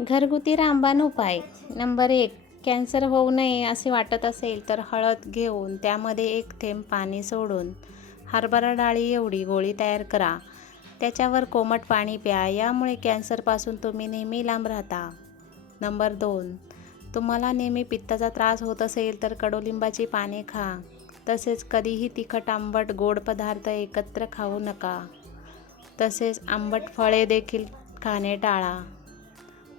घरगुती रामबाण उपाय. नंबर 1. कॅन्सर होऊ नये असे वाटत असेल तर हळद घेऊन त्यामध्ये 1 थेंब पाणी सोडून हरभरा डाळी एवढी गोळी तयार करा. त्याच्यावर कोमट पाणी प्या. यामुळे कॅन्सरपासून तुम्ही नेहमी लांब राहता. नंबर 2. तुम्हाला नेहमी पित्ताचा त्रास होत असेल तर कडुलिंबाची पाने खा. तसेच कधीही तिखट, आंबट, गोड पदार्थ एकत्र खाऊ नका. तसेच आंबट फळे देखील खाणे टाळा.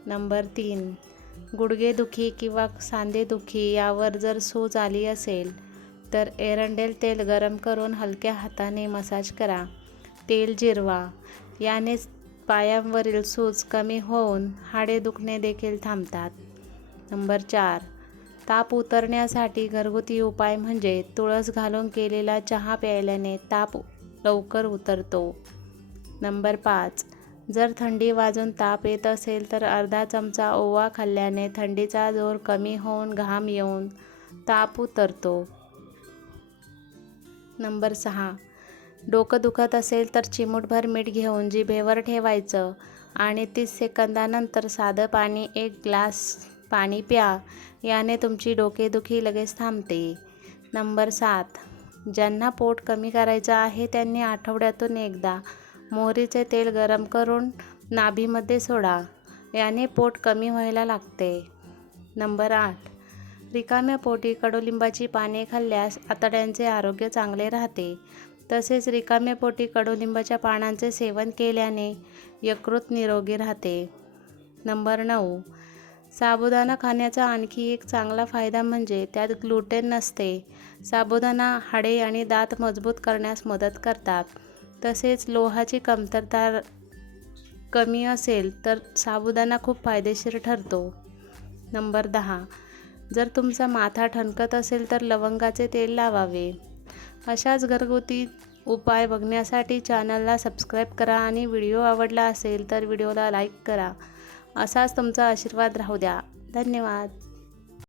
नंबर 3. गुडघेदुखी किंवा सांधेदुखी यावर जर सूज आली असेल तर एरंडेल तेल गरम करून हलक्या हाताने मसाज करा. तेल जिरवा. याने पायांवरील सूज कमी होऊन हाडे दुखणे देखील थांबतात. नंबर 4. ताप उतरण्यासाठी घरगुती उपाय म्हणजे तुळस घालून केलेला चहा प्यायल्याने ताप लवकर उतरतो. नंबर 5. जर थंडी वाजून ताप येत असेल तर अर्धा चमचा ओवा खाल्ल्याने थंडीचा जोर कमी होऊन घाम येऊन ताप उतरतो. नंबर 6. डोकं दुखत असेल तर चिमूटभर मीठ घेऊन जिभेवर ठेवायचं आणि 30 सेकंदानंतर साधं पाणी 1 ग्लास पाणी प्या. याने तुमची डोकेदुखी लगेच थांबते. नंबर 7. ज्यांना पोट कमी करायचं आहे त्यांनी आठवड्यातून एकदा मोहरीचे तेल गरम करून नाभीमध्ये सोडा. याने पोट कमी व्हायला लागते. नंबर 8. रिकाम्या पोटी कडुलिंबाची पाने खाल्ल्यास आतड्यांचे आरोग्य चांगले राहते. तसेच रिकाम्या पोटी कडुलिंबाच्या पानांचे सेवन केल्याने यकृत निरोगी राहते. नंबर 9. साबुदाणा खाण्याचा आणखी एक चांगला फायदा म्हणजे त्यात ग्लुटेन नसते. साबुदाणा हाडे आणि दात मजबूत करण्यास मदत करतात. तसेच लोहाची कमतरता कमी असेल तर साबुदाणा खूप फायदेशीर ठरतो. नंबर 10. जर तुमचा माथा ठणकत असेल तर लवंगाचे तेल लावावे. अशाच घरगुती उपाय बघण्यासाठी चॅनलला सबस्क्राईब करा आणि व्हिडिओ आवडला असेल तर व्हिडिओला लाईक करा. असाच तुमचा आशीर्वाद राहू द्या. धन्यवाद.